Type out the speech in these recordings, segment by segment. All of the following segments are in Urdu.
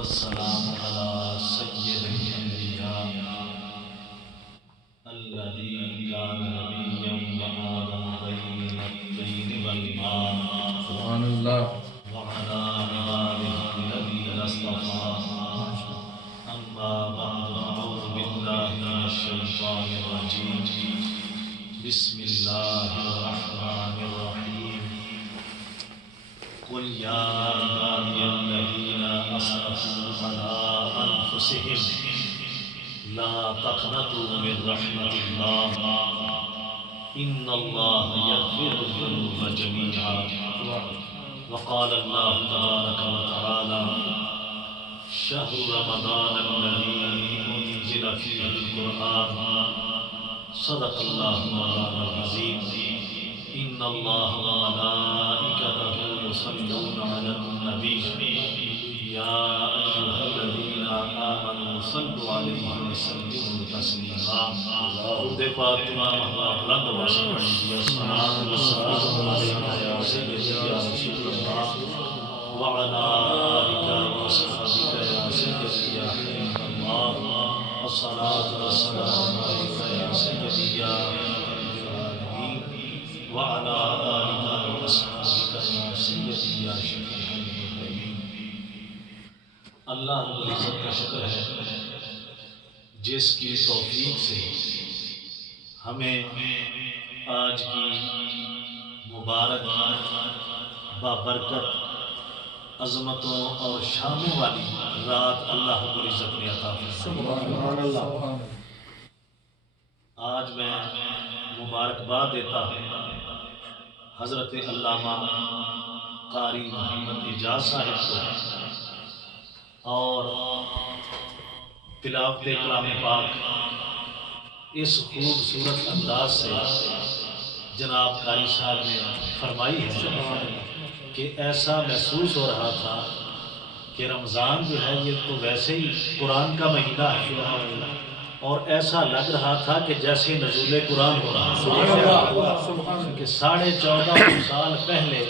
والسلام على سيد الأنبياء الذي كان نبيا وآدم بين الطين والماء سبحان الله وعلى عباده الذين اصطفى أما بعد أعوذ بالله من الشيطان الرجيم بسم الله الرحمن الرحيم قل يا عبادي الذين أسرفوا على أنفسهم لا تقنطوا من رحمة الله إن الله يغفر الذنوب جميعا وقال الله تبارك وتعالى شهر رمضان الذي أنزل فيه القرآن صدق الله مولانا العظيم إن الله وملائكته يصلون على النبي يا أيها الذين آمنوا صلوا عليه وسلموا تسليما درود پاک تمام احباب بلند آواز سے پڑھیے الصلاۃ والسلام علیک یا سیدی یا رسول اللہ وعلى آلك وصحبك يا سيدي يا حبيب الله الصلاة والسلام عليك يا سيدي يا رب العالمين وعلى آلك وصحبك يا سيدي يا شفيع المذنبين. اللہ رب العزت کا شکر ہے جس کی توفیق سے ہمیں آج کی مبارک بابرکت عظمتوں اور شانوں والی رات اللہ رب العزت نے عطا فرمائی. آج میں مبارکباد دیتا ہوں حضرت علامہ قاری محمد اعجاز صاحب کو اور تلاوت کلام پاک اس خوبصورت انداز سے جناب قاری صاحب نے فرمائی ہے کہ ایسا محسوس ہو رہا تھا کہ رمضان جو ہے یہ تو ویسے ہی قرآن کا مہینہ ہے اور ایسا لگ رہا تھا کہ جیسے نزول قرآن ہو رہا ہے کہ 14.5 سال پہلے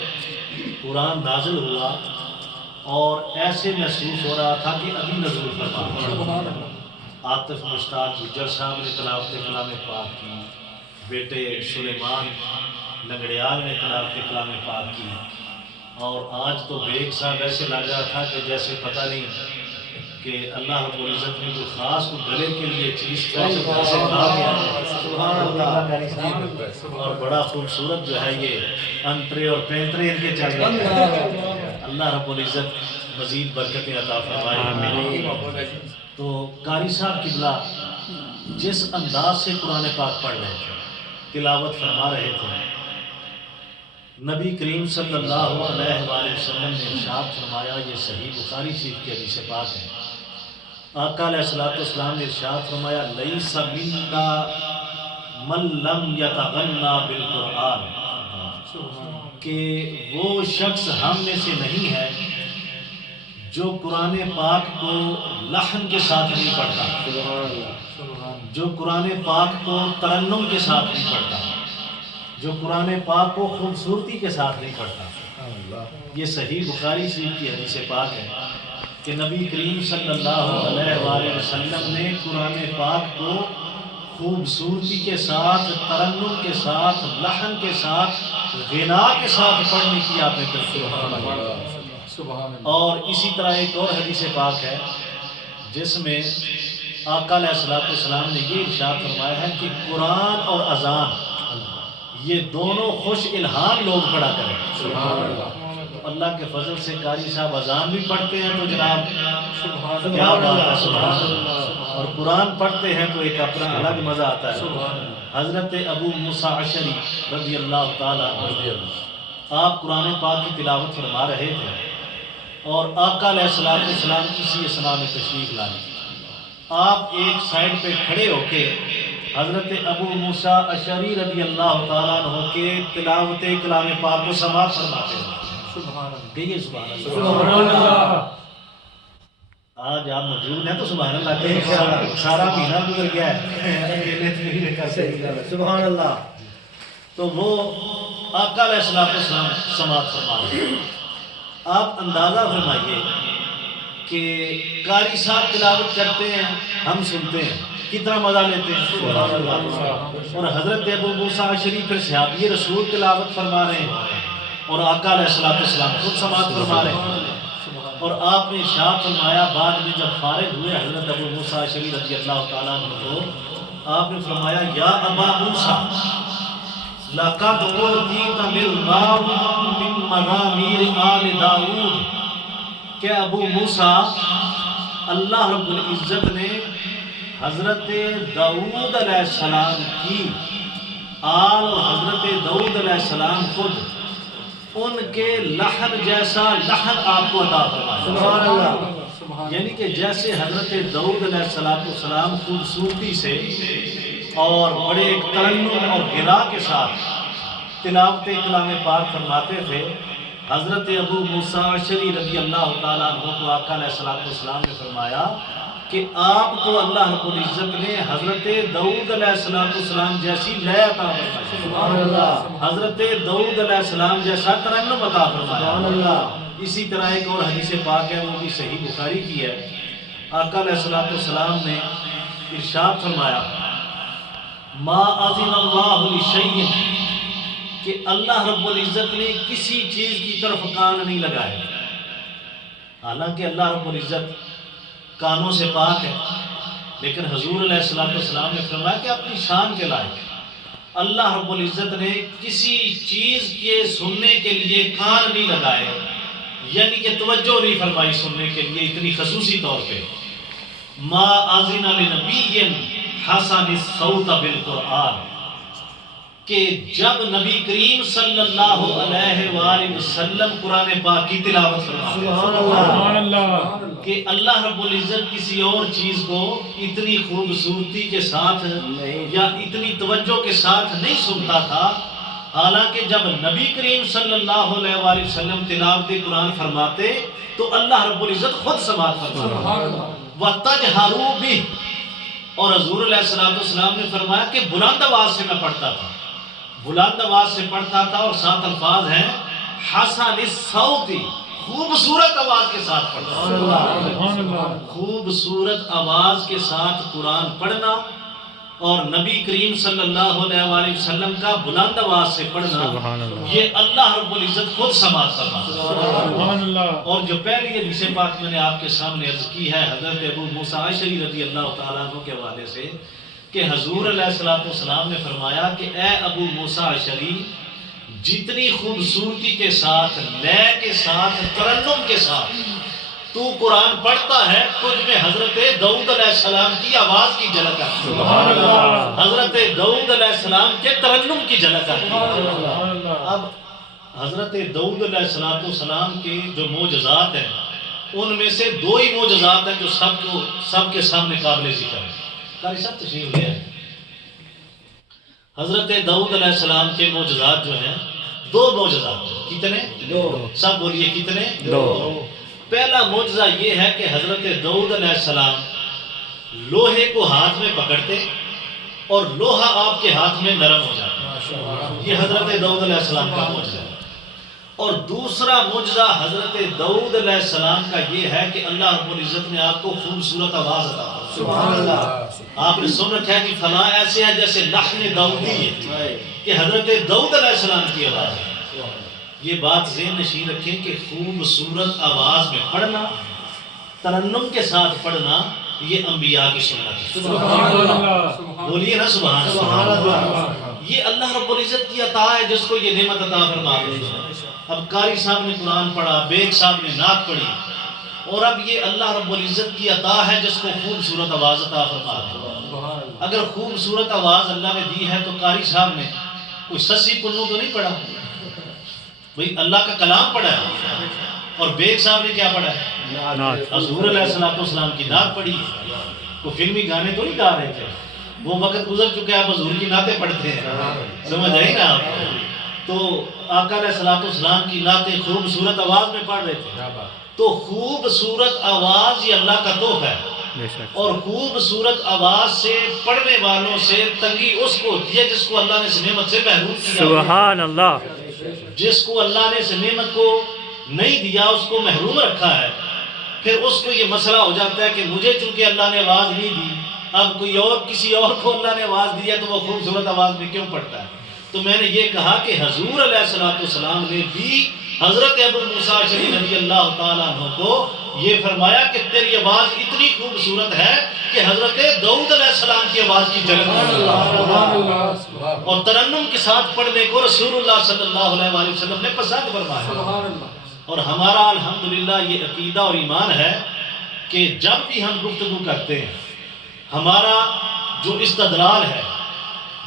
قرآن نازل ہوا اور ایسے محسوس ہو رہا تھا کہ ابھی نزول فرما ہے. عاطف مشتاق گجر صاحب نے تلاوت کلام پاک کی، بیٹے سلیمان لنگڑیال نے تلاوت کلام پاک کی، اور آج تو بیگ صاحب ایسے لگ رہا تھا کہ جیسے پتہ نہیں کہ اللہ رب العزت نے جو خاص کو گلے کے لیے چیز اور بڑا خوبصورت جو ہے یہ انترے اور پینترے ان کے چل رہے ہیں. اللہ رب العزت مزید برکتیں عطا فرمائے. تو قاری صاحب قبلہ جس انداز سے قرآن پاک پڑھ رہے تھے، تلاوت فرما رہے تھے، نبی کریم صلی اللہ علیہ وآلہ وسلم نے ارشاد فرمایا، یہ صحیح بخاری شریف کی حدیث پاک ہے. آقا علیہ السلام نے ارشاد فرمایا لیس منا من لم یتغنی بالقرآن، کہ وہ شخص ہم میں سے نہیں ہے جو قرآن پاک کو لحن کے ساتھ نہیں پڑھتا، جو قرآن پاک کو ترنم کے ساتھ نہیں پڑھتا، جو قرآن پاک کو خوبصورتی کے ساتھ نہیں پڑھتا. یہ صحیح بخاری شریف کی حدیث پاک ہے کہ نبی کریم صلی اللہ علیہ وآلہ وسلم نے قرآن پاک کو خوبصورتی کے ساتھ، ترنم کے ساتھ، لحن کے ساتھ، غنا کے ساتھ پڑھنے کی آپ نے ترغیب. اور اسی طرح ایک اور حدیث پاک ہے جس میں آقا علیہ السلام نے یہ ارشاد فرمایا ہے کہ قرآن اور اذان یہ دونوں خوش الحان لوگ پڑھا کریں. اللہ کے فضل سے قاری صاحب اذان بھی پڑھتے ہیں تو جناب کیا بات ہے، سبحان اللہ، اور قرآن پڑھتے ہیں تو ایک اپنا الگ مزہ آتا ہے. حضرت ابو موسیٰ اشعری رضی اللہ تعالیٰ آپ قرآن پاک کی تلاوت فرما رہے تھے اور آقا علیہ السلام کسی اسنا میں تشریف لائے. آپ ایک سائڈ پہ کھڑے ہو کے حضرت ابو موسیٰ اشعری رضی اللہ تعالیٰ عنہ کے تلاوت کلام پاک کو سماعت فرماتے ہیں. کہیے سبحان اللہ. آج آپ موجود ہیں تو سبحان اللہ کہیے. سارا مہینہ گزر گیا ہے، سبحان اللہ. تو وہ آقا علیہ السلام سماعت فرما رہے ہیں. آپ اندازہ فرمائیے کہ قاری صاحب تلاوت کرتے ہیں، ہم سنتے ہیں، کتنا مزہ لیتے ہیں، اور حضرت ابو موسیٰ اشعری پھر صحابی رسول تلاوت فرما رہے ہیں اور آقا علیہ السلام خود سماعت فرما رہے ہیں، اور آپ نے ارشاد فرمایا بعد میں جب فارغ ہوئے حضرت ابو موسیٰ اشعری رضی اللہ تعالیٰ عنہ کو، آپ نے فرمایا یا ابا موسیٰ لَقَدْ أُوتِيتَ مِزْمَارًا مِّن مَزَامِيرِ آلِ داؤد، کہ ابو موسیٰ اللہ رب العزت نے حضرت داؤد علیہ السلام کی آل اور حضرت داؤد علیہ السلام خود ان کے لحن جیسا لحن آپ کو عطا فرمایا، یعنی کہ جیسے حضرت داؤد علیہ السلام خوبصورتی سے اور بڑے ایک ترنم اور غنا کے ساتھ تلاوت کلام پاک فرماتے تھے، حضرت ابو موسیٰ اشعری رضی اللہ تعالیٰ عنہ کو آقا علیہ السلام نے فرمایا کہ آپ کو اللہ رب العزت نے حضرت داؤد علیہ السلام جیسی لے عطا فرمایا، حضرت داؤد علیہ السلام جیسا ترنم عطا فرمایا۔ اسی طرح ایک اور حدیث پاک ہے، وہ بھی صحیح بخاری کی ہے، آقا علیہ السلام نے ارشاد فرمایا ما اذن اللہ لشیء، کہ اللہ رب العزت نے کسی چیز کی طرف کان نہیں لگائے، حالانکہ اللہ رب العزت کانوں سے پاک ہے، لیکن حضور علیہ السلام نے فرمایا کہ اپنی شان کے لائق اللہ رب العزت نے کسی چیز کے سننے کے لیے کان نہیں لگائے، یعنی کہ توجہ نہیں فرمائی سننے کے لیے اتنی خصوصی طور پہ۔ ما اذن لنبی حسن الصوت بالقرآن، کہ جب نبی کریم صلی اللہ علیہ وآلہ وسلم قرآن پاک کی تلاوت فرماتے کہ اللہ رب العزت کسی اور چیز کو اتنی خوبصورتی کے ساتھ یا اتنی توجہ کے ساتھ نہیں سنتا تھا، حالانکہ جب نبی کریم صلی اللہ علیہ وآلہ وسلم تلاوت قرآن فرماتے تو اللہ رب العزت خود سماعت فرماتا۔ وَتَجْهَرُوا بِهِ، اور حضور علیہ السلام نے فرمایا کہ بلند آواز سے میں پڑھتا تھا، بلند آواز سے پڑھتا تھا، اور ساتھ الفاظ ہیں حسن الصوت، خوبصورت آواز کے ساتھ پڑھنا، خوبصورت آواز کے ساتھ قرآن پڑھنا اور نبی کریم صلی اللہ علیہ وآلہ وسلم کا بلند آواز سے پڑھنا، یہ اللہ رب العزت خود سماعت فرماتا۔ اور جو پہلی حدیث پاک میں نے آپ کے سامنے عرض کی ہے حضرت ابو موسیٰ اشعری رضی اللہ تعالیٰ عنہ کے حوالے سے، کہ حضور علیہ السلام نے فرمایا کہ اے ابو موسیٰ اشعری، جتنی خوبصورتی کے ساتھ، لے کے ساتھ، ترنم کے ساتھ تو قرآن پڑھتا ہے، تجھ میں حضرت داؤد علیہ السلام کی آواز کی جھلک آتی ہے، حضرت داؤد علیہ السلام کے ترنم کی جھلک آتی ہے۔ اب حضرت داؤد علیہ السلام کے جو معجزات ہیں ان میں سے دو ہی معجزات ہیں جو سب کے سامنے قابل ذکر ہیں۔ قاری صاحب تشریف لے آئے۔ حضرت داؤد علیہ السلام کے معجزات جو ہیں، دو معجزات، کتنے؟ دو۔ سب بولیے کتنے؟ دو۔ پہلا معجزہ یہ ہے کہ حضرت داؤد علیہ السلام لوہے کو ہاتھ میں پکڑتے اور لوہا آپ کے ہاتھ میں نرم ہو جاتا، یہ حضرت داؤد علیہ السلام کا معجزہ ہے۔ اور دوسرا معجزہ حضرت داؤد علیہ السلام کا یہ ہے کہ اللہ رب العزت نے آپ کو خوبصورت آواز عطا فرمائی۔ آپ نے سن رکھا ہے کہ فلاں ایسے ہے جیسے لحن داؤدی ہے، کہ حضرت داؤد علیہ السلام کی آواز ہے۔ یہ بات ذہن نشین رکھیں کہ خوبصورت آواز میں پڑھنا، ترنم کے ساتھ پڑھنا، یہ انبیاء کی سنت ہے۔ بولیے نا سبحان اللہ۔ یہ اللہ رب العزت کی عطا ہے جس کو یہ نعمت عطا فرماتے ہیں۔ اب قاری صاحب نے قرآن پڑھا، بیگ صاحب نے نعت پڑھی، اور اب یہ اللہ رب العزت کی عطا ہے جس کو خوبصورت آواز عطا فرماتے ہیں۔ اگر خوبصورت آواز اللہ نے دی ہے تو قاری صاحب نے کوئی سسی پنو تو نہیں پڑھا، بھئی اللہ کا کلام پڑھا ہے۔ اور بیگ صاحب نے کیا پڑھا ہے؟ حضور علیہ السلام کی نعت پڑھی۔ وہ فلمی گانے تو نہیں گا رہے تھے، وہ وقت گزر چکے، آپ حضور کی نعتیں پڑھتے ہیں، سمجھ آئی نا آپ؟ تو آقا علیہ السلام کی نعتیں خوبصورت آواز میں پڑھ رہے تھے۔ تو خوبصورت آواز یہ اللہ کا تحفہ ہے، اور خوبصورت آواز سے پڑھنے والوں سے تنگی اس کو ہوتی ہے جس کو اللہ نے اس نعمت سے محروم کیا۔ سبحان اللہ۔ جس کو اللہ نے اس نعمت کو نہیں دیا، اس کو محروم رکھا ہے، پھر اس کو یہ مسئلہ ہو جاتا ہے کہ مجھے چونکہ اللہ نے آواز نہیں دی، اب کوئی اور کسی اور کو اللہ نے آواز دی ہے تو وہ خوبصورت آواز میں کیوں پڑھتا ہے؟ تو میں نے یہ کہا کہ حضور علیہ السلام نے بھی حضرت ابو موسیٰ اشعری رضی اللہ تعالیٰ عنہ کو یہ فرمایا کہ تیری آواز اتنی خوبصورت ہے کہ حضرت داؤد علیہ السلام کی آواز کی جھلک، اور ترنم کے ساتھ پڑھنے کو رسول اللہ صلی اللہ علیہ وسلم نے پسند فرمایا۔ اور ہمارا الحمدللہ یہ عقیدہ اور ایمان ہے کہ جب بھی ہم گفتگو کرتے ہیں، ہمارا جو استدلال ہے،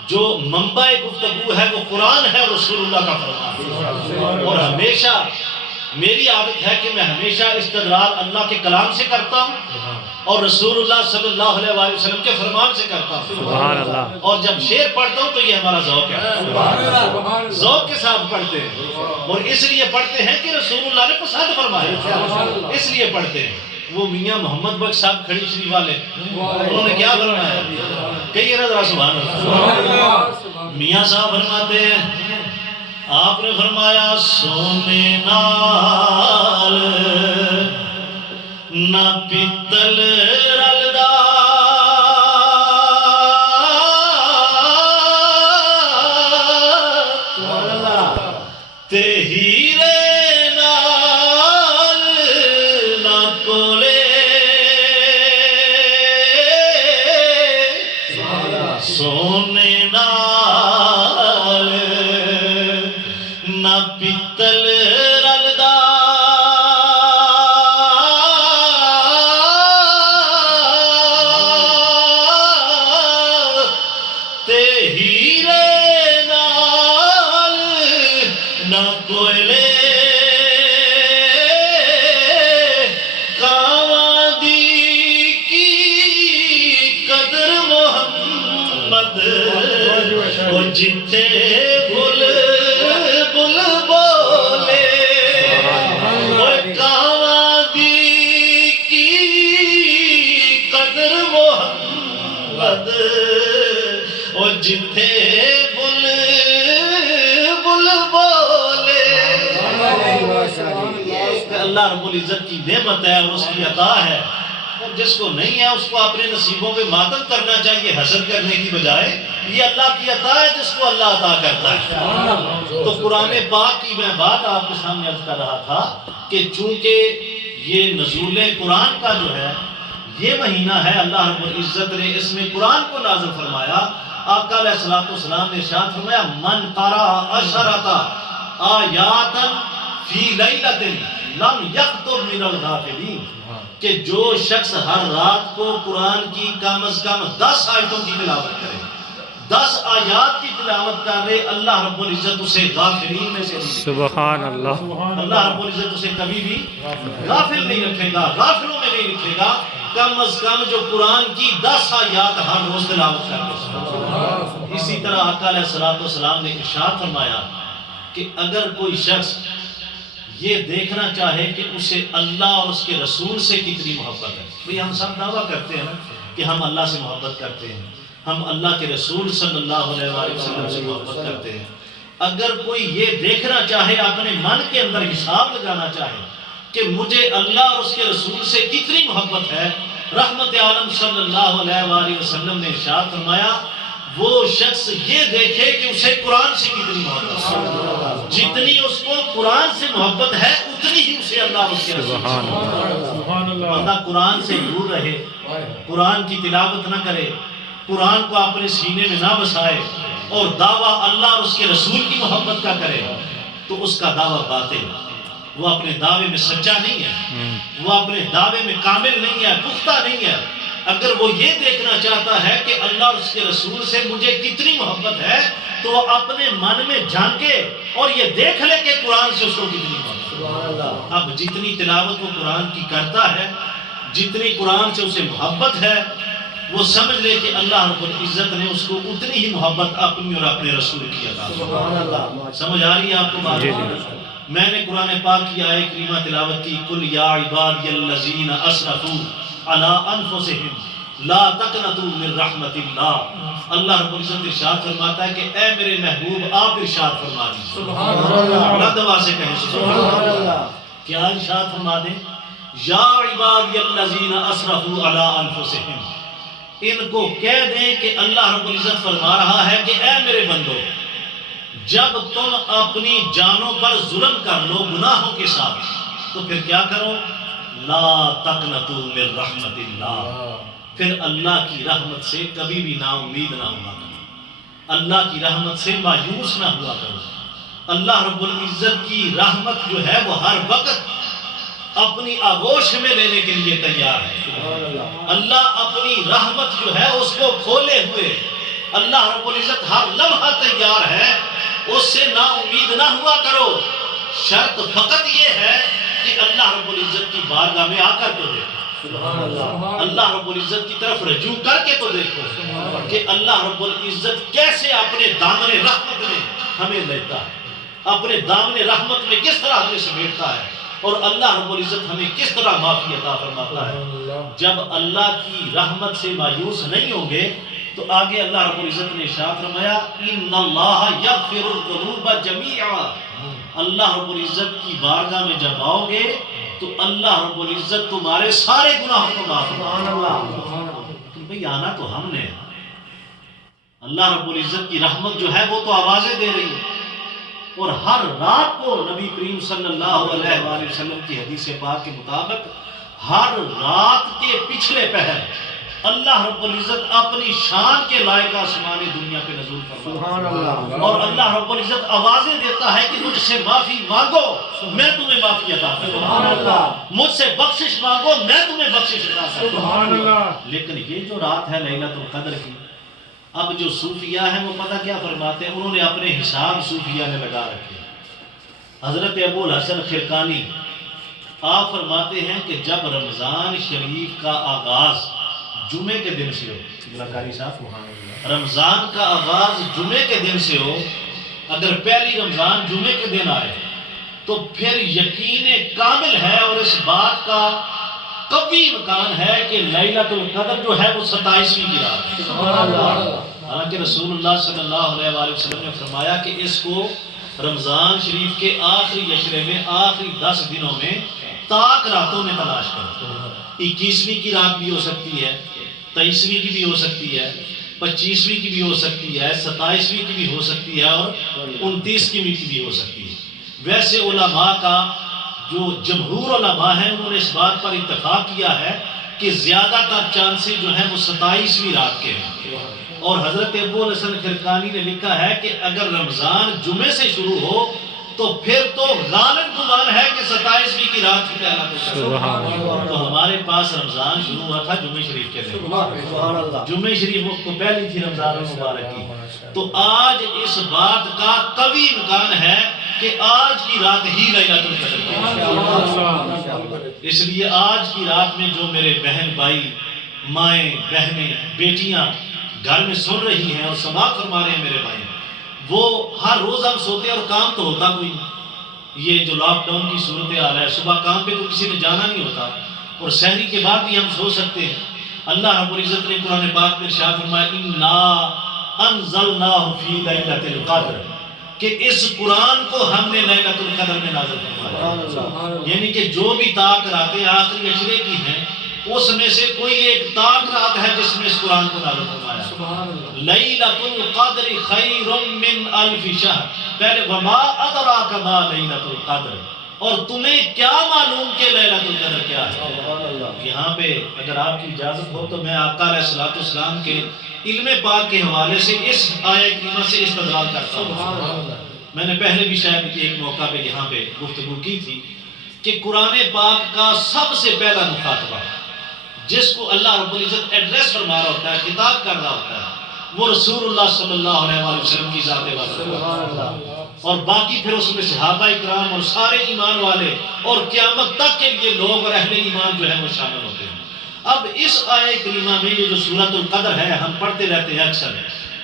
جو منبع گفتگو ہے، وہ قرآن ہے، رسول اللہ کا فرمان ہے۔ اور ہمیشہ میری عادت ہے کہ میں ہمیشہ استدلال اللہ کے کلام سے کرتا ہوں اور رسول اللہ صلی اللہ علیہ وسلم کے فرمان سے کرتا ہوں۔ سبحان اللہ۔ اور جب شعر پڑھتا ہوں تو یہ ہمارا ذوق ہے، ذوق کے ساتھ پڑھتے ہیں، اور اس لیے پڑھتے ہیں کہ رسول اللہ نے پسند فرمایا، اس لیے پڑھتے ہیں۔ وہ میاں محمد بخش صاحب کھڑی شریف والے، انہوں نے کیا فرمایا؟ کہیے نا ذرا سبحان اللہ۔ میاں صاحب فرماتے ہیں، آپ نے فرمایا سونے نال نہ پیتل رلدا، تے ہیرے نال نہ کولے، سونے نال نہ پیتل رلدا، تے ہیرے نال نہ کوئلے، کاواں دی کی قدر محمد، وہ جتھے بل بل بولے، وہ کاواں دی کی قدر محمد، وہ جتھے بل بل بولے۔ اللہ رب العزت کی نعمت ہے اور اس کی عطا ہے، اور جس کو نہیں ہے اس کو اپنے نصیبوں پہ ماتم کرنا چاہیے حسد کرنے کی بجائے۔ یہ اللہ کی عطا ہے جس کو اللہ عطا کرتا ہے۔ تو قرآن پاک کی میں بات آپ کے سامنے عرض کر رہا تھا کہ چونکہ یہ نزول قرآن کا جو ہے یہ مہینہ ہے، اللہ رب العزت نے اس میں قرآن کو نازل فرمایا۔ آقا علیہ السلام نے ارشاد فرمایا، من قرأ عشرۃ آیات فی لیلۃ لم یکتب من الغافلین، کہ جو شخص ہر رات کو قرآن کی کم از کم 10 آیتوں کی تلاوت کرے، 10 آیات کی تلاوت کر رہے، اللہ رب العزت اسے غافلین میں سے نہیں، سبحان اللہ۔ اللہ رب العزت اسے کبھی بھی غافل نہیں رکھے گا، غافلوں میں نہیں رکھے گا۔ کم از کم جو قرآن کی 10 آیات ہر روز تلاوت کرتے۔ اسی طرح آقا علیہ السلام نے ارشاد فرمایا کہ اگر کوئی شخص یہ دیکھنا چاہے کہ اسے اللہ اور اس کے رسول سے کتنی محبت ہے، بھئی ہم سب دعویٰ کرتے ہیں کہ ہم اللہ سے محبت کرتے ہیں، ہم اللہ کے رسول صلی اللہ علیہ وسلم سے محبت کرتے ہیں، اگر کوئی یہ دیکھنا چاہے، اپنے من کے اندر حساب لگانا چاہے کہ مجھے اللہ اور اس کے رسول سے کتنی محبت ہے، رحمت عالم صلی اللہ علیہ وآلہ وسلم نے ارشاد فرمایا وہ شخص یہ دیکھے کہ اسے قرآن سے کتنی محبت ہے، جتنی اس کو قرآن سے محبت ہے اتنی ہی اسے اللہ اور اس کے رسول سے محبت ہے۔ بندہ قرآن سے دور رہے، قرآن کی تلاوت نہ کرے، قرآن کو اپنے سینے میں نہ بسائے اور دعویٰ اللہ اور اس کے رسول کی محبت کا کرے تو اس کا دعویٰ باطل ہے، وہ اپنے دعوے میں سچا نہیں ہے، وہ اپنے دعوے میں کامل نہیں ہے، پختہ نہیں ہے۔ اگر وہ یہ دیکھنا چاہتا ہے کہ اللہ اور اس کے رسول سے مجھے کتنی محبت ہے تو وہ اپنے من میں جھانکے اور یہ دیکھ لے کہ قرآن سے اس کو کتنی محبت ہے۔ اب جتنی تلاوت وہ قرآن کی کرتا ہے، جتنی قرآن سے اسے محبت ہے، وہ سمجھ لے کہ اللہ رب العزت نے اس کو اتنی ہی محبت اپنی اور اپنے رسول کی عطا کی۔ سمجھ آ رہی ہے آپ کو بات؟ میں نے قرآن پاک کی آیت کریمہ تلاوت کی، قل یا عبادی الذین اسرفوا علی انفسہم لا تقنطوا من رحمت اللہ۔ اللہ رب العزت ارشاد فرماتا ہے کہ اے میرے محبوب آپ ارشاد فرما دیں، سبحان اللہ، دعا سے کہیں سبحان اللہ۔ کیا ارشاد فرما دیں یا عبادی الذین اسرفوا علی انفسہم، ان کو کہہ دیں کہ اللہ رب العزت فرما رہا ہے کہ اے میرے بندو، جب تم اپنی جانوں پر ظلم کر لو گناہوں کے ساتھ تو پھر کیا کرو؟ لا تقنطوا من رحمت اللہ، پھر اللہ کی رحمت سے کبھی بھی نا امید نہ ہوا کرو، اللہ کی رحمت سے مایوس نہ ہوا کرو۔ اللہ رب العزت کی رحمت جو ہے وہ ہر وقت اپنی آغوش میں لینے کے لیے تیار ہے۔ اللہ اپنی رحمت جو ہے اس کو کھولے ہوئے اللہ رب العزت ہر لمحہ تیار ہے، اس سے نا امید نہ ہوا کرو۔ شرط فقط یہ ہے کہ اللہ رب العزت کی بارگاہ میں آ کر تو دیکھو، اللہ رب العزت کی طرف رجوع کر کے تو دیکھو کہ اللہ رب العزت کیسے اپنے دامن رحمت میں ہمیں لیتا ہے، اپنے دامن رحمت میں کس طرح ہمیں سمیٹتا ہے، اور اللہ رب العزت ہمیں کس طرح معافی عطا فرماتا ہے۔ جب اللہ کی رحمت سے مایوس نہیں ہوں گے تو آگے اللہ رب العزت نے ارشاد فرمایا ان اللہ یغفر الذنوب جميعا، اللہ رب العزت کی بارگاہ میں جب آؤ گے تو اللہ رب العزت تمہارے سارے گناہوں کو معاف فرمائے۔ تو بھئی آنا تو ہم نے، اللہ رب العزت کی رحمت جو ہے وہ تو آوازیں دے رہی ہے، اور ہر رات کو نبی کریم صلی اللہ علیہ وآلہ وسلم کی حدیث پاک کے مطابق ہر رات کے پچھلے پہر اللہ رب العزت اپنی شان کے لائق آسمانی دنیا پہ نزول فرماتا ہے، اور اللہ رب العزت آوازیں دیتا ہے کہ مجھ سے معافی مانگو میں تمہیں معافی عطا کروں، مجھ سے بخشش مانگو میں تمہیں بخشش عطا کروں۔ لیکن یہ جو رات ہے لیلۃ القدر کی، اب جو صوفیاء ہیں وہ پتہ کیا فرماتے ہیں، انہوں نے اپنے حساب صوفیاء نے لگا رکھے۔ حضرت ابو الحسن خرقانی آپ فرماتے ہیں کہ جب رمضان شریف کا آغاز جمعے کے دن سے ہو، رمضان کا آغاز جمعے کے دن سے ہو، اگر پہلی رمضان جمعے کے دن آئے تو پھر یقین کامل ہے اور اس بات کا قوی امکان ہے کہ لیلۃ القدر جو ہے وہ 27ویں کی رات ہے۔ حالانکہ رسول اللہ صلی اللہ علیہ وآلہ وسلم نے فرمایا کہ اس کو رمضان شریف کے آخری عشرے میں، آخری 10 دنوں میں تاک راتوں میں تلاش کرو۔ 21ویں کی رات بھی ہو سکتی ہے، 23ویں کی بھی ہو سکتی ہے، 25ویں کی بھی ہو سکتی ہے، 27ویں کی بھی ہو سکتی ہے، اور 29ویں کی بھی ہو سکتی ہے۔ ویسے علماء کا جو جمہور علماء ہیں انہوں نے اس بات پر اتفاق کیا ہے کہ زیادہ تر چانسز جو ہیں وہ 27ویں رات کے ہیں، اور حضرت ابو الحسن خرقانی نے لکھا ہے کہ اگر رمضان جمعے سے شروع ہو تو پھر تو غالب گمان ہے کہ 27ویں کی رات ہی کہلاتی ہے۔ تو ہمارے پاس رمضان شروع ہوا تھا جمعہ شریف کے دن، جمعہ شریف وقت تو پہلی تھی رمضان المبارک کی، تو آج اس بات کا قوی امکان ہے کہ آج کی رات ہی لیلۃ القدر ہے۔ اس لیے آج کی رات میں جو میرے بہن بھائی، مائیں بہنیں، بیٹیاں گھر میں سن رہی ہیں اور سماعت فرما رہے ہیں میرے بھائی، وہ ہر روز ہم سوتے ہیں اور کام تو ہوتا کوئی نہیں، یہ جو لاک ڈاؤن کی صورتحال ہے، صبح کام پہ تو کسی نے جانا نہیں ہوتا، اور سحری کے بعد بھی ہم سو سکتے ہیں۔ اللہ رب العزت نے قرآن پاک میں ارشاد فرمایا اِنَّا أَنزَلْنَاهُ فِي لَيْلَةِ الْقَدْرِ، کہ اس قرآن کو ہم نے لیلۃ القدر میں نازل فرمایا، یعنی کہ جو بھی طاق راتیں آخری عشرے کی ہیں اس میں سے کوئی ایک طاق رات ہے جس میں اس قرآن کو نازل فرمایا۔ لیلۃ القدر خیر من الف شہر، پہلے وما ادراک ما لیلۃ القدر، اور تمہیں کیا معلوم کہ لیلۃ القدر کیا ہے۔ یہاں پہ اگر آپ کی اجازت ہو تو میں آقا علیہ الصلوۃ والسلام کے علم پاک کے حوالے سے اس آیت کریمہ سے استدلال کرتا ہوں۔ میں نے پہلے بھی شاید ایک موقع پہ یہاں پہ گفتگو کی تھی کہ قرآن پاک کا سب سے پہلا مخاطبہ جس کو اللہ رب العزت ایڈریس فرما رہا ہوتا ہے، خطاب کر رہا ہوتا ہے، وہ رسول اللہ صلی اللہ علیہ وآلہ وسلم کی ذات بات، اور باقی پھر اس میں صحابہ اکرام اور سارے ایمان والے اور قیامت تک کے لیے لوگ اور اہل ایمان جو ہے وہ شامل ہوتے ہیں۔ اب اس آیہ کریمہ میں یہ جو سورۃ القدر ہے ہم پڑھتے رہتے ہیں اکثر،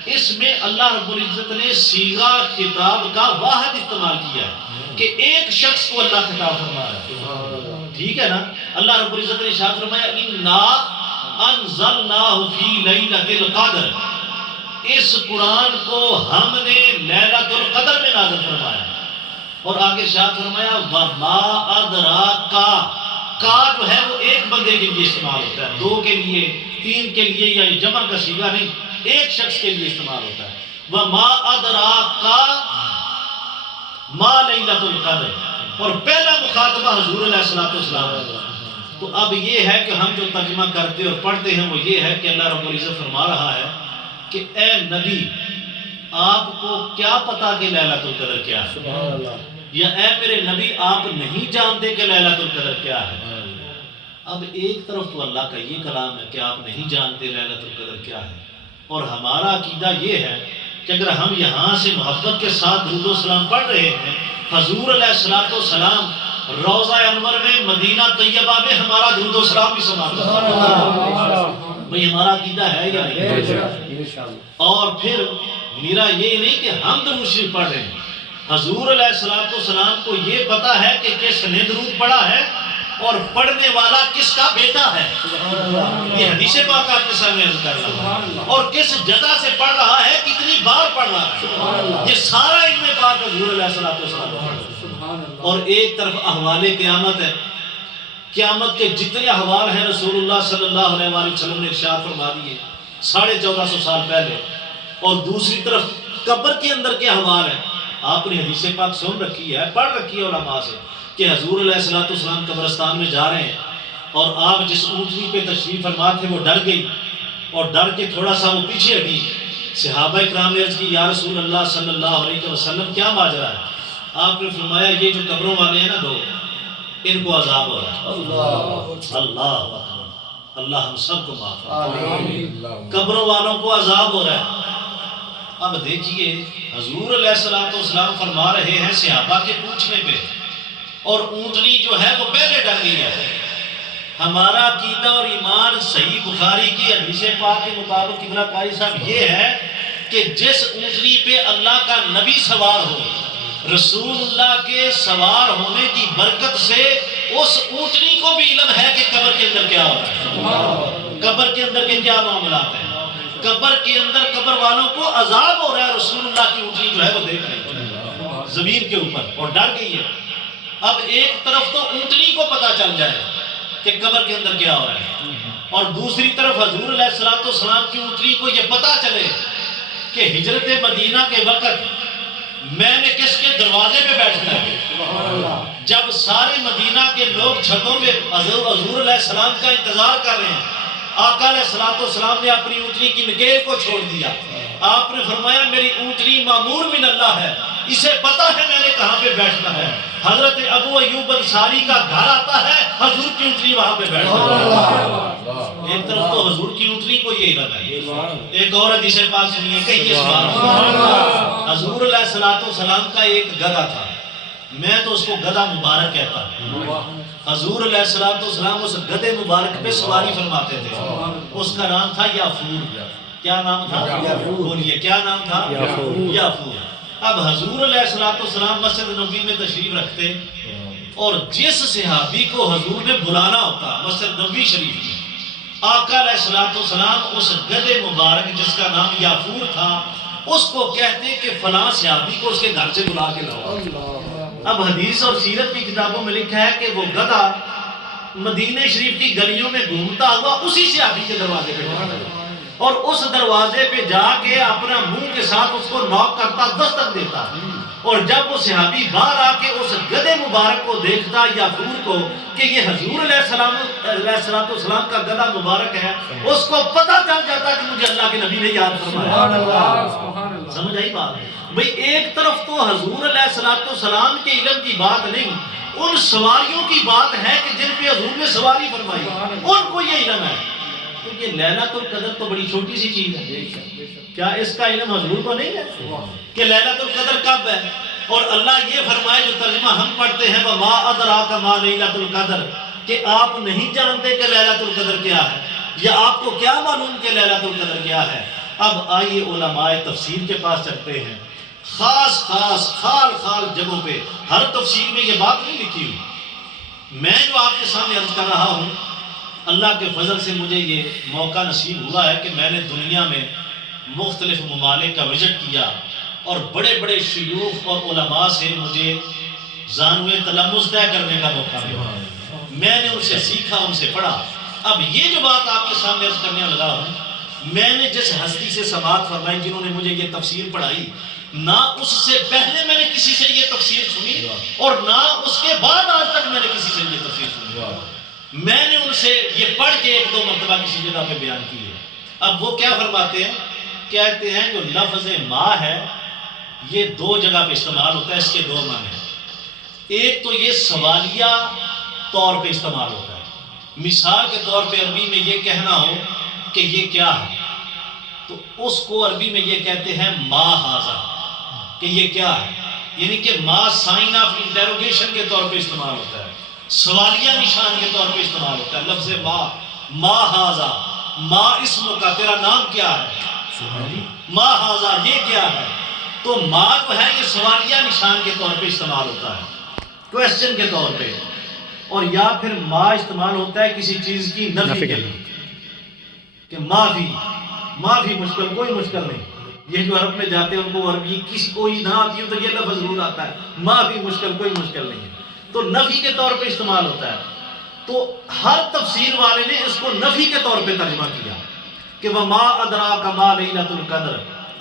اس میں اللہ رب العزت نے صیغہ خطاب کا واحد استعمال کیا ہے کہ ایک شخص کو اللہ خطاب فرما رہا ہے، ٹھیک ہے نا۔ اللہ رب العزت نے ارشاد فرمایا اِنَّا أَنزَلْنَاهُ فِي لَيْلَةِ الْقَدْرِ، اس قرآن کو ہم نے لیلۃ القدر میں نازل فرمایا، اور آگے ارشاد فرمایا وَمَا أَدْرَاكَ، کا جو ہے وہ ایک بندے کے لیے استعمال ہوتا ہے، دو کے لیے، تین کے لیے، یا جمع کا صیغہ نہیں، ایک شخص کے لیے استعمال ہوتا ہے۔ وما ادراک ما لیلۃ القدر، اور پہلا مخاطبہ حضور علیہ الصلوۃ والسلام۔ تو اب یہ ہے کہ ہم جو ترجمہ کرتے اور پڑھتے ہیں وہ یہ ہے کہ اللہ رب العزت فرما رہا ہے کہ اے نبی آپ کو کیا پتا کہ لیلۃ القدر کیا ہے، یا اے میرے نبی آپ نہیں جانتے کہ لیلۃ القدر کیا ہے۔ اب ایک طرف تو اللہ کا یہ کلام ہے کہ آپ نہیں جانتے لیلۃ القدر کیا ہے، اور ہمارا عقیدہ یہ ہے کہ اگر ہم یہاں سے محبت کے ساتھ درود و سلام پڑھ رہے ہیں، حضور علیہ الصلوۃ والسلام روضہ انور میں مدینہ طیبہ میں ہمارا درود و سلام بھی سماتا ہے، بھئی ہمارا عقیدہ ہے یا نہیں؟ اور پھر میرا یہ نہیں کہ ہم درود شریف پڑھ رہے ہیں، حضور علیہ الصلوۃ والسلام کو یہ پتا ہے کہ کس نے درود پڑھا ہے اور پڑھنے والا کس کا بیٹا ہے، یہ حدیث پاک آپ کے سامنے عرض کر رہا ہے، اور کس جگہ سے پڑھ رہا ہے، کتنی بار پڑھ رہا ہے، یہ سارا علم پاک حضور علیہ الصلوۃ والسلام۔ اور ایک طرف احوال قیامت ہے، قیامت کے جتنے احوال ہیں رسول اللہ صلی اللہ علیہ وآلہ وسلم نے ارشاد فرما دیے 1450 سال پہلے، اور دوسری طرف قبر کے اندر کے احوال ہیں۔ آپ نے حدیث پاک سن رکھی ہے، پڑھ رکھی ہے علماء سے کہ حضور علیہ الصلوۃ والسلام قبرستان میں جا رہے ہیں، اور آپ جس اونٹنی پہ تشریف فرما تھے وہ ڈر گئی، اور ڈر کے تھوڑا سا وہ پیچھے ہٹی۔ صحابہ کرام نے عرض کی یا رسول اللہ صلی اللہ علیہ وسلم کیا ماجرا ہے؟ آپ نے فرمایا یہ جو قبروں والے ہیں نا دو، ان کو عذاب ہو رہا ہے۔ اللہ اللہ ہم سب کو معاف فرمائے، قبروں والوں کو عذاب ہو رہا ہے۔ اب دیکھیے حضور علیہ الصلوۃ والسلام فرما رہے ہیں صحابہ کے پوچھنے پہ، اور اونٹنی جو ہے وہ پہلے ڈر گئی ہے۔ ہمارا عقیدہ اور ایمان صحیح بخاری کی حدیث پاک کے مطابق قبلہ قاری صاحب یہ ہے کہ جس اونٹنی پہ اللہ کا نبی سوار ہو، رسول اللہ کے سوار ہونے کی برکت سے اس اونٹنی کو بھی علم ہے کہ قبر کے اندر کیا ہوتا ہے، قبر کے اندر کے کیا معاملات ہیں، قبر کے اندر قبر والوں کو عذاب ہو رہا ہے، رسول اللہ کی اونٹنی جو ہے وہ دیکھ رہی ہے زمین کے اوپر اور ڈر گئی ہے۔ اب ایک طرف تو اونٹنی کو پتا چل جائے کہ قبر کے اندر کیا ہو رہا ہے، اور دوسری طرف حضور علیہ الصلوۃ والسلام کی اونٹنی کو یہ پتا چلے کہ ہجرت مدینہ کے وقت میں نے کس کے دروازے پہ بیٹھنا ہے، جب سارے مدینہ کے لوگ چھتوں میں حضور علیہ السلام کا انتظار کر رہے ہیں، آقا علیہ الصلوۃ والسلام نے اپنی اونٹنی کی نکیل کو چھوڑ دیا۔ آپ نے فرمایا میری اونٹنی مامور من اللہ ہے، اسے پتا ہے میں نے کہاں پہ بیٹھنا ہے۔ حضرت ابو ایوب انصاری کا گھر آتا ہے، حضور کی اونٹنی وہاں پہ بیٹھتا ہے۔ ایک طرف تو حضور کی اونٹنی کو یہ علم ہے، ایک اور حدیث پاک سنیے کہیے سبحان اللہ۔ حضور علیہ الصلوۃ والسلام کا ایک گدھا تھا، میں تو اس کو گدھا مبارک کہتا ہوں۔ حضور علیہ الصلوۃ والسلام اس گدھے مبارک پہ سواری فرماتے تھے، اس کا نام تھا یافور۔ کیا نام تھا؟ بولیے کیا نام تھا؟ یافور۔ اب حضور علیہ الصلوۃ والسلام مسجد نبوی میں تشریف رکھتے، اور جس صحابی کو حضور نے بلانا ہوتا مسجد نبوی شریف میں، آقا علیہ الصلوۃ والسلام اس گدھے مبارک جس کا نام یافور تھا اس کو کہتے کہ فلاں صحابی کو اس کے گھر سے بلا کے لاؤ۔ اب حدیث اور سیرت کی کتابوں میں لکھا ہے کہ وہ گدھا مدینہ شریف کی گلیوں میں گھومتا ہوا اسی صحابی کے دروازے پہ جاتا، اور اس دروازے پہ جا کے اپنا منہ کے ساتھ اس کو نوک کرتا، دستک دیتا، اور جب وہ صحابی باہر آ کے اس گدھے مبارک کو دیکھتا یافور کو کہ یہ حضور علیہ الصلوۃ والسلام کا گدھا مبارک ہے، اس کو پتہ چل جاتا کہ مجھے اللہ کے نبی نے یاد فرمایا۔ سمجھ آئی بات؟ بھئی ایک طرف تو حضور علیہ الصلوۃ والسلام کے علم کی بات نہیں، ان سواریوں کی بات ہے کہ جن پہ حضور نے سواری فرمائی، ان کو یہ علم ہے۔ کیونکہ لیلۃ القدر تو بڑی چھوٹی سی چیز ہے، کیا اس کا علم حضور کو نہیں ہے کہ لیلۃ القدر کب ہے؟ اور اللہ یہ فرمائے جو ترجمہ ہم پڑھتے ہیں وما ادراک ما لیلۃ القدر، کہ آپ نہیں جانتے کہ لیلۃ القدر کیا ہے، یا آپ کو کیا معلوم کہ لیلۃ القدر کیا ہے۔ اب آئیے علماء تفسیر کے پاس چلتے ہیں، خاص خال جگہوں پہ، ہر تفسیر میں یہ بات نہیں لکھی ہوئی۔ میں جو آپ کے سامنے عرض کر رہا ہوں، اللہ کے فضل سے مجھے یہ موقع نصیب ہوا ہے کہ میں نے دنیا میں مختلف ممالک کا وزٹ کیا، اور بڑے بڑے شیوخ اور علماء سے مجھے زانوِ تلمس طے کرنے کا موقع ملا۔ میں نے ان سے سیکھا، ان سے پڑھا۔ اب یہ جو بات آپ کے سامنے عرض کرنے لگا ہوں، میں نے جس ہستی سے سماعت فرمائی جنہوں نے مجھے یہ تفسیر پڑھائی، نہ اس سے پہلے میں نے کسی سے یہ تفسیر سنی اور نہ اس کے بعد آج تک میں نے کسی سے یہ تفسیر سنی۔ میں نے ان سے یہ پڑھ کے ایک دو مرتبہ کسی جگہ پہ بیان کی ہے۔ اب وہ کیا فرماتے ہیں؟ کہتے ہیں جو لفظ ماں ہے یہ دو جگہ پہ استعمال ہوتا ہے، اس کے دو معنی ہیں۔ ایک تو یہ سوالیہ طور پہ استعمال ہوتا ہے، مثال کے طور پہ عربی میں یہ کہنا ہو کہ یہ کیا ہے تو اس کو عربی میں یہ کہتے ہیں ما ھذا، کہ یہ کیا ہے، یعنی کہ ما سائن آف انٹروگیشن کے طور پہ استعمال ہوتا ہے، سوالیہ نشان کے طور پہ استعمال ہوتا ہے لفظ ما ھذا، ما اسم کا، تیرا نام کیا ہے، ما ھذا یہ کیا ہے۔ تو ما جو ہے یہ سوالیہ نشان کے طور پہ استعمال ہوتا ہے، کویسچن کے طور پہ، اور یا پھر ما استعمال ہوتا ہے کسی چیز کی نفی کے لیے، کہ معافی مشکل، کوئی مشکل نہیں۔ یہ جو عرب میں جاتے ہیں ان کو عربی کسی کوئی نہ آتی ہو تو یہ لفظ ضرور آتا ہے، معافی مشکل، کوئی مشکل نہیں ہے، تو نفی کے طور پہ استعمال ہوتا ہے۔ تو ہر تفسیر والے نے اس کو نفی کے طور پہ ترجمہ کیا کہ وما ادراک ما لیلۃ القدر،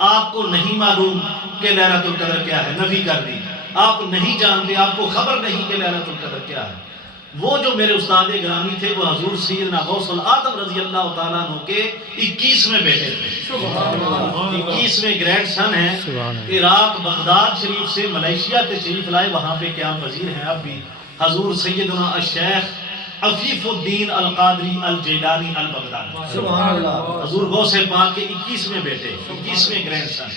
آپ کو نہیں معلوم کہ لیلۃ القدر کیا ہے، نفی کر دی، آپ نہیں جانتے، آپ کو خبر نہیں کہ لیلۃ القدر کیا ہے۔ وہ جو میرے استاد گرامی تھے وہ حضور سیدنا غوث العظم رضی اللہ تعالیٰ عنہ کے 21ویں بیٹے تھے، 21ویں گرینڈ سن ہیں۔ عراق بغداد شریف سے ملیشیا تشریف لائے، وہاں پہ قیام پذیر ہیں اب بھی حضور سیدنا الشیخ عفیف الدین القادری الجیلانی البغدادی، حضور غوث پاک کے 21ویں بیٹے، 21ویں گرینڈ سن۔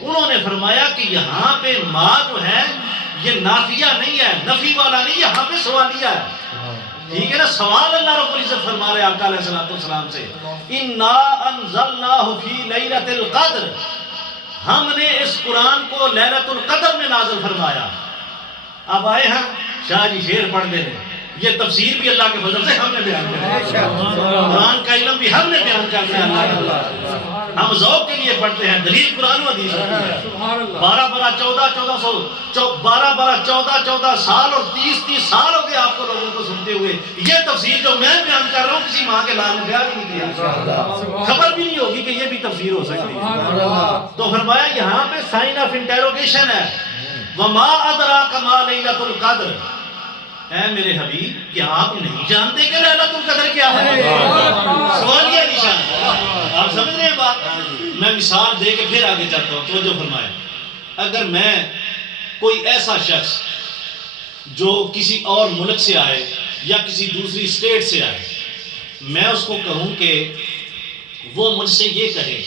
انہوں نے فرمایا کہ یہاں پہ ماں جو ہے یہ نافیہ نہیں ہے، نفی والا نہیں، یہاں پہ سوالیہ ہے، ٹھیک ہے نا۔ سوال اللہ رب العزت فرما رہے آقا علیہ السلام سے، اِنَّا أَنزَلْنَاهُ فِي لَيْلَةِ الْقَدْرِ، ہم نے اس قرآن کو لیلۃ القدر میں نازل فرمایا۔ اب آئے ہیں شاہ جی شعر پڑھ دے رہے، یہ تفسیر بھی اللہ کے فضل سے ہم نے بیان کیا، قرآن کا علم بھی ہم نے بیان کر دیا اللہ کے فضل سے۔ ہم ذوق کے لیے پڑھتے ہیں، دلیل قرآن و حدیث ہوتی ہے۔ 12 سال اور 30 سال ہو گئے آپ کو لوگوں کو سنتے ہوئے، یہ تفسیر جو میں بیان کر رہا ہوں کسی ماں کے لال نے بیان بھی نہیں کیا، خبر بھی نہیں ہوگی کہ یہ بھی تفسیر ہو سکتی ہے۔ تو فرمایا یہاں پہ سائن آف انٹروگیشن ہے، وما ادراک ما لیلۃ القدر، اے میرے حبیب کیا آپ نہیں جانتے کہ لیلۃ القدر کیا ہے؟ سوالیہ نشان، آپ سمجھ رہے ہیں بات؟ میں مثال دے کے پھر آگے چلتا ہوں، توجہ فرمائیں۔ اگر میں کوئی ایسا شخص جو کسی اور ملک سے آئے یا کسی دوسری اسٹیٹ سے آئے، میں اس کو کہوں کہ وہ مجھ سے یہ کہے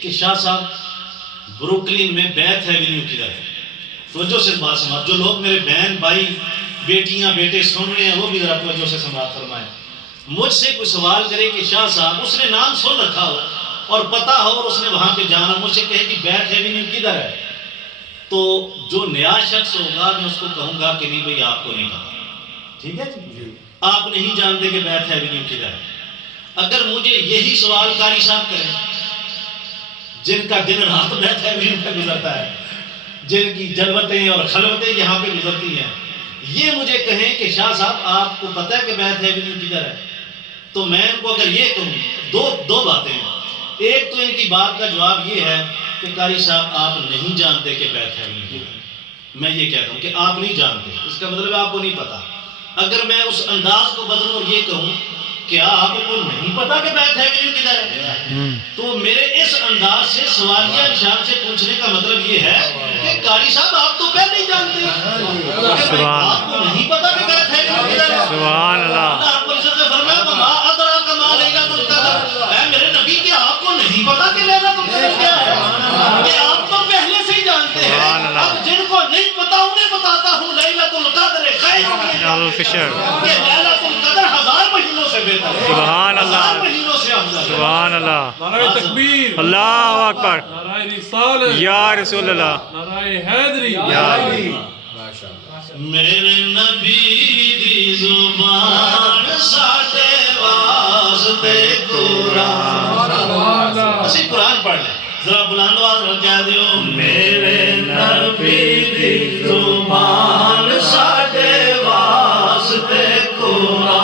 کہ شاہ صاحب بروکلین میں بیتھ ایونیو کدھر ہے، توجہ سے بات سمجھ، جو لوگ میرے بہن بھائی بیٹیاں بیٹے سن رہے ہیں وہ بھی ذرا توجہ سے سماعت فرمائیں۔ مجھ سے کوئی سوال کرے کہ شاہ صاحب، اس نے نام سن رکھا ہو اور پتہ ہو اور اس نے وہاں پہ جانا، مجھ سے کہے کہ بیتھ ایونیو کدھر ہے، تو جو نیا شخص ہوگا میں اس کو کہوں گا کہ نہیں بھئی آپ کو نہیں پتا، ٹھیک ہے جی، آپ نہیں جانتے کہ بیتھ ایونیو کدھر ہے۔ اگر مجھے یہی سوال قاری صاحب کریں جن کا دن رات بیتھ ایونیو پہ گزرتا ہے، جن کی جلوتیں اور خلوتیں یہاں پہ گزرتی ہیں، یہ مجھے کہیں کہ شاہ صاحب آپ کو پتہ ہے کہ بیتھ ایونیو کدھر ہے، تو میں ان کو اگر یہ کہوں، دو باتیں ہیں۔ ایک تو ان کی بات کا جواب یہ ہے کہ قاری صاحب آپ نہیں جانتے کہ بیتھ ایونیو کدھر ہے، میں یہ کہتا ہوں کہ آپ نہیں جانتے، اس کا مطلب ہے آپ کو نہیں پتا۔ اگر میں اس انداز کو بدلوں اور یہ کہوں کیا آپ کو نہیں پتا کہ بیتھ ایونیو کدھر ہے، تو میرے اس انداز سے سوالیہ نشان سے پوچھنے کا مطلب یہ ہے کہ قاری صاحب آپ تو پہلے ہی جانتے ہیں، آپ کو نہیں پتا کہ بیتھ ایونیو کدھر ہے۔ سبحان اللہ، اللہ رب العزت نے فرمایا وما ادراک ما لیلۃ القدر، اے میرے نبی کیا آپ کو نہیں پتا کہ لیلۃ القدر کیا ہے؟ کہ آپ تو پہلے سے ہی جانتے ہیں، اب جن کو نہیں پتا انہیں بتاتا ہوں لیلۃ القدر خیر کہ لیلۃ القدر 1000 مہینوں سے بہتر ہے، سبحان اللہ، 1000 مہینوں سے افضل ہے۔ سبحان اللہ، نعرہ تکبیر، اللہ اکبر، نعرہ رسالت یا رسول اللہ، نعرہ حیدری، یا علی۔ میرے نبی دی زبان ساڈے واسطے قرآن، اسی قرآن پڑھ لیں ذرا بلند آواز میں کہہ دیو، میرے نبی دی زبان ساڈے واسطے قرآن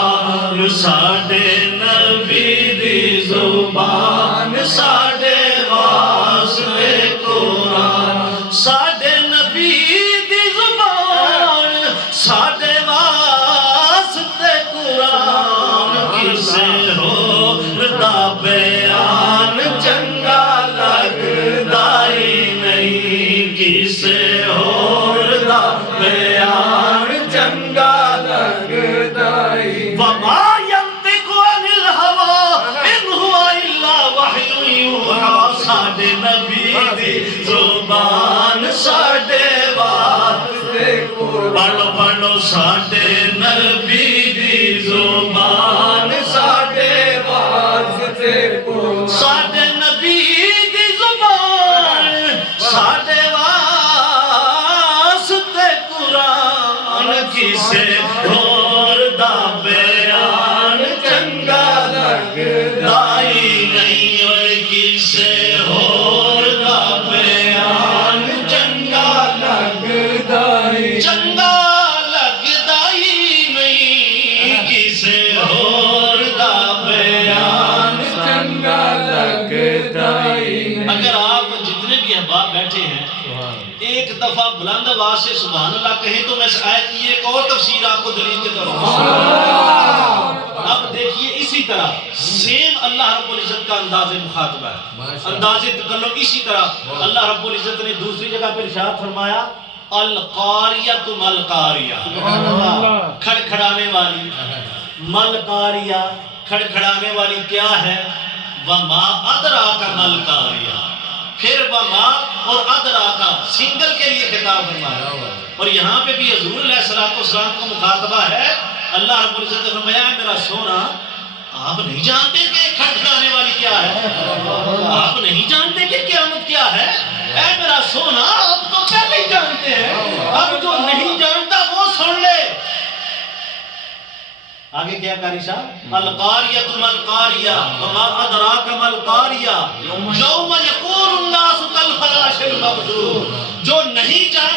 ساڈے نبی دی زبان ساڈے واسطے قرآن ساڈے نبی دی زبان ساڈے واسطے قرآن کسے ہور دا بیان چنگا لگدا ہی نہیں کسے ہور دا بیان چنگا لگدا ہی وما ينطق عن الهوى ان هو الا وحي يوحى ساڈے نبی دی زبان ساڈے واسطے پڑھو پڑھو ساڈے نبی دی زبان ساڈے واسطے ساڈے نبی دی زبان ساڈے واسطے قرآن کسے ہور دا بیان چنگا لگدا ہی نہیں اور کسے ہور دا بیان چنگا لگدا ہی نہیں کسے ہور دا بیان چنگا لگدا ہی نہیں اگر آپ جتنے بھی احباب بیٹھے ہیں ایک دفعہ بلند آواز سے سبحان اللہ کہیں تو میں اس آیت کی ایک اور تفسیر آپ کو دلیل کے طور پر اب دیکھیے اسی طرح سیم اللہ رب العزت کا انداز مخاطبہ ہے انداز تکلم اسی طرح اللہ رب العزت نے دوسری جگہ پر ارشاد فرمایا القاریۃ ملقاریہ کھڑکھڑانے والی ملقاریہ کھڑکھڑانے والی کیا ہے وما ادراک ملقاریہ پھر وما اور ادراکا سنگل کے لیے خطاب فرمایا اور یہاں پہ بھی حضور علیہ السلام کو مخاطبہ ہے اللہ رب العزت نے فرمایا میرا سونا آپ نہیں جانتے کہ کھٹکھڑانے والی کیا ہے آپ نہیں جانتے کہ قیامت کیا ہے اے میرا سونا آپ تو پہلے ہی جانتے ہیں اب جو نہیں جانتا وہ سن لے آگے کیا قاری صاحب القاریۃ ملقاریہ وما ادراک ملقاریہ یوم یکون الناس کالفراش المبثوث جو نہیں جانتا